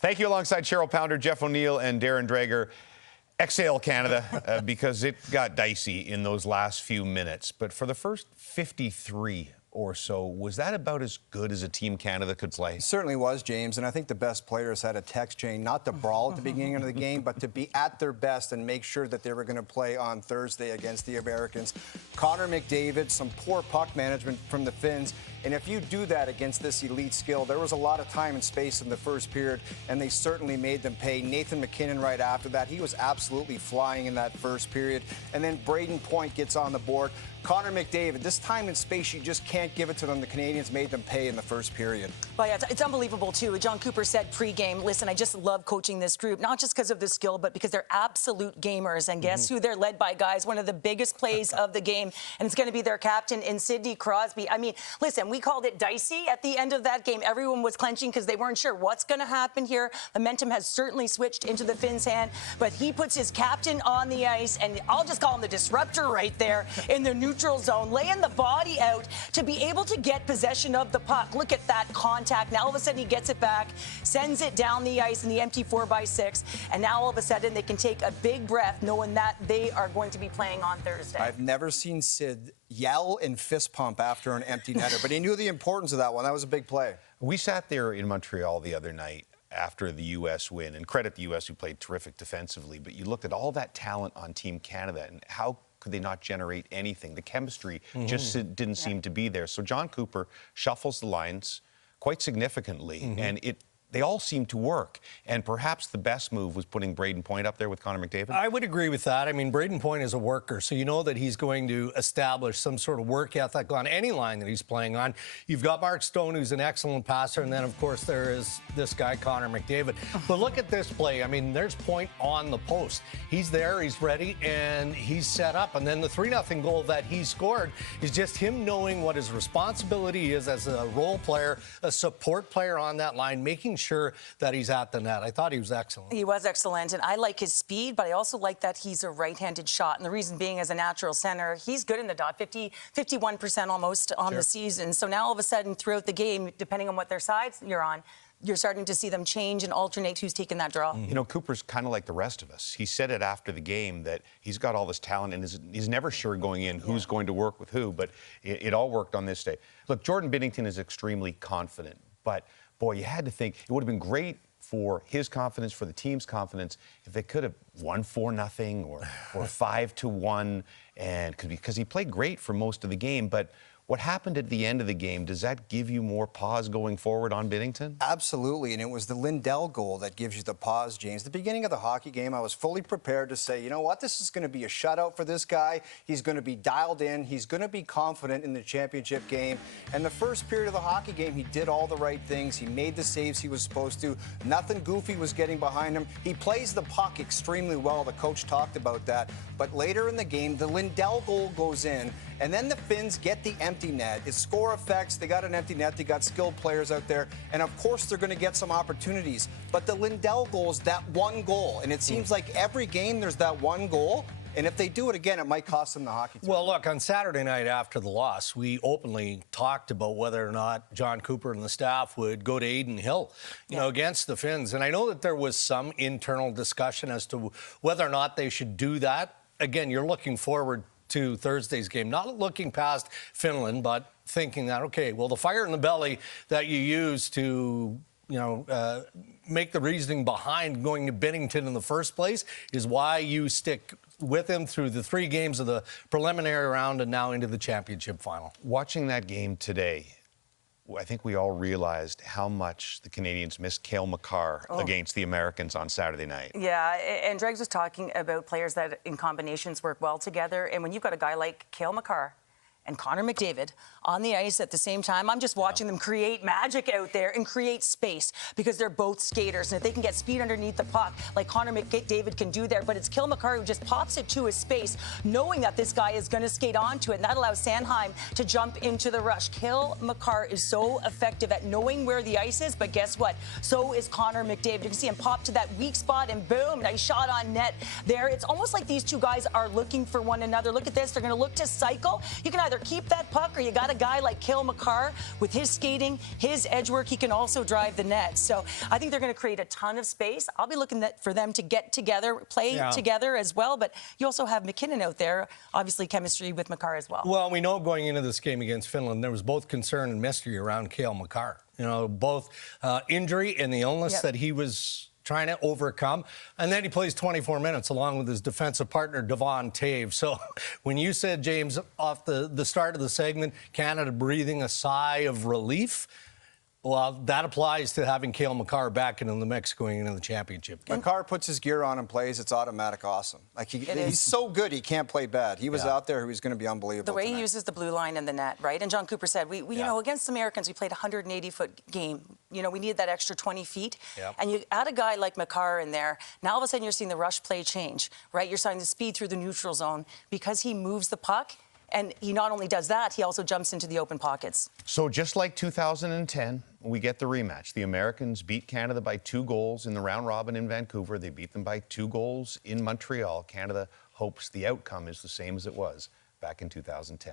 Thank you alongside Cheryl Pounder, Jeff O'Neill, and Darren Drager. Exhale, Canada, because it got dicey in those last few minutes. But for the first 53 or so, was that about as good as a Team Canada could play? It certainly was, James, and I think the best players had a text chain, not to brawl at the beginning of the game, but to be at their best and make sure that they were going to play on Thursday against the Americans. Connor McDavid, some poor puck management from the Finns, and if you do that against this elite skill, there was a lot of time and space in the first period, and they certainly made them pay. Nathan MacKinnon right after that, he was absolutely flying in that first period, and then Brayden Point gets on the board. Connor McDavid, this time and space, you just can't give it to them. The Canadians made them pay in the first period. Well, yeah, it's unbelievable, too. Jon Cooper said pregame, listen, I just love coaching this group, not just because of the skill, but because they're absolute gamers. And guess who they're led by, guys? One of the biggest plays of the game, and it's going to be their captain in Sidney Crosby. I mean, listen, we called it dicey at the end of that game. Everyone was clenching because they weren't sure what's going to happen here. Momentum has certainly switched into the Finns' hand, but he puts his captain on the ice, and I'll just call him the disruptor right there in the neutral zone, laying the body out to be able to get possession of the puck. Look at that contact. Now all of a sudden he gets it back, sends it down the ice in the empty 4x6, and now all of a sudden they can take a big breath knowing that they are going to be playing on Thursday. I've never seen Sid yell and fist pump after an empty netter, but he knew the importance of that one. That was a big play. We sat there in Montreal the other night after the U.S. win, and credit the U.S. who played terrific defensively, but you looked at all that talent on Team Canada and how could they not generate anything? The chemistry just didn't seem to be there. So Jon Cooper shuffles the lines quite significantly, and they all seem to work. And perhaps the best move was putting Brayden Point up there with Connor McDavid? I would agree with that. I mean, Brayden Point is a worker, so you know that he's going to establish some sort of work ethic on any line that he's playing on. You've got Mark Stone, who's an excellent passer, and then, of course, there is this guy, Connor McDavid. But look at this play. I mean, there's Point on the post. He's there, he's ready, and he's set up. And then the 3-0 goal that he scored is just him knowing what his responsibility is as a role player, a support player on that line, making sure that he's at the net. I thought he was excellent. He was excellent, and I like his speed, but I also like that he's a right-handed shot. And the reason being, as a natural center, he's good in the dot, 51% almost on the season. So now all of a sudden, throughout the game, depending on what their sides you're on, you're starting to see them change and alternate who's taking that draw. You know, Cooper's kind of like the rest of us. He said it after the game that he's got all this talent and he's never sure going in who's going to work with who, but it all worked on this day. Look, Jordan Binnington is extremely confident, but boy, you had to think it would have been great for his confidence, for the team's confidence, if they could have won 4-0 or 5-1, and because he played great for most of the game, but what happened at the end of the game, does that give you more pause going forward on Binnington? Absolutely, and it was the Lindell goal that gives you the pause, James. The beginning of the hockey game, I was fully prepared to say, you know what, this is going to be a shutout for this guy. He's going to be dialed in. He's going to be confident in the championship game. And the first period of the hockey game, he did all the right things. He made the saves he was supposed to. Nothing goofy was getting behind him. He plays the puck extremely well. The coach talked about that. But later in the game, the Lindell goal goes in, and then the Finns get the empty net. It's score effects. They got an empty net. They got skilled players out there. And, of course, they're going to get some opportunities. But the Lindell goal is that one goal. And it seems like every game there's that one goal. And if they do it again, it might cost them the hockey team. Well, look, on Saturday night after the loss, we openly talked about whether or not Jon Cooper and the staff would go to Aiden Hill, you know, against the Finns. And I know that there was some internal discussion as to whether or not they should do that. Again, you're looking forward to Thursday's game, not looking past Finland, but thinking that, okay, well, the fire in the belly that you use to, you know, make the reasoning behind going to Binnington in the first place is why you stick with him through the 3 games of the preliminary round and now into the championship final. Watching that game today, I think we all realized how much the Canadians missed Cale Makar against the Americans on Saturday night. Yeah, and Dregs was talking about players that in combinations work well together. And when you've got a guy like Cale Makar and Connor McDavid on the ice at the same time, I'm just watching them create magic out there and create space because they're both skaters. And if they can get speed underneath the puck, like Connor McDavid can do there, but it's Cale Makar who just pops it to his space, knowing that this guy is going to skate onto it, and that allows Sanheim to jump into the rush. Cale Makar is so effective at knowing where the ice is, but guess what? So is Connor McDavid. You can see him pop to that weak spot, and boom, nice shot on net there. It's almost like these two guys are looking for one another. Look at this. They're going to look to cycle. You can either either keep that puck or you got a guy like Cale Makar with his skating, his edge work. He can also drive the net. So I think they're going to create a ton of space. I'll be looking for them to get together, play together as well. But you also have McKinnon out there, obviously chemistry with Makar as well. Well, we know going into this game against Finland, there was both concern and mystery around Cale Makar. You know, both injury and the illness that he was trying to overcome. And then he plays 24 minutes along with his defensive partner, Devon Toews. So when you said, James, off the start of the segment, Canada breathing a sigh of relief, well, that applies to having Cale Makar back into the mix going into the championship. Makar puts his gear on and plays, it's automatic awesome. Like he's so good, he can't play bad. He was out there, he was going to be unbelievable The way tonight. he uses the blue line in the net, right? And Jon Cooper said, we you know, against the Americans, we played a 180-foot game. You know, we needed that extra 20 feet. And you add a guy like Makar in there, now all of a sudden you're seeing the rush play change, right? You're seeing the speed through the neutral zone because he moves the puck. And he not only does that, he also jumps into the open pockets. So just like 2010, we get the rematch. The Americans beat Canada by 2 goals in the round robin in Vancouver. They beat them by 2 goals in Montreal. Canada hopes the outcome is the same as it was back in 2010.